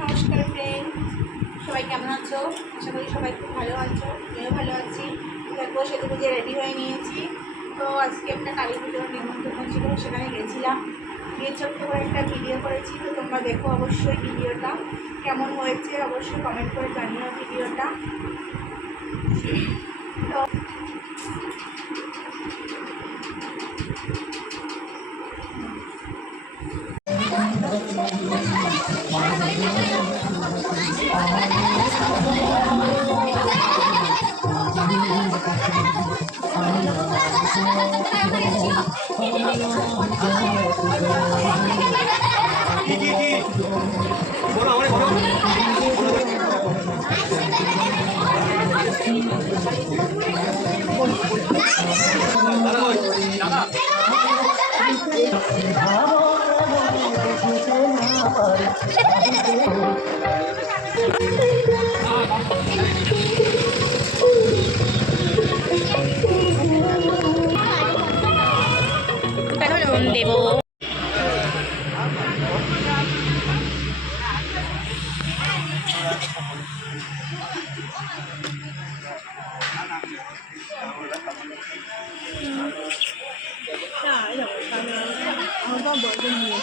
নমস্কার ফ্রেন্ড, সবাই কেমন আছো? আশা করি সবাই খুব ভালো আছো। আমিও ভালো আছি। দেখো সেতু পুজো রেডি হয়ে নিয়েছি। তো আজকে একটা কালী পুজোর নিমন্ত্রণ ছিল, সেখানে গেছিলাম। গিয়ে ছোট্ট করে একটা ভিডিও করেছি। তো তোমরা দেখো অবশ্যই ভিডিওটা কেমন হয়েছে, অবশ্যই কমেন্ট করে জানিও ভিডিওটা। তো দেব আমার বড় নিয়ে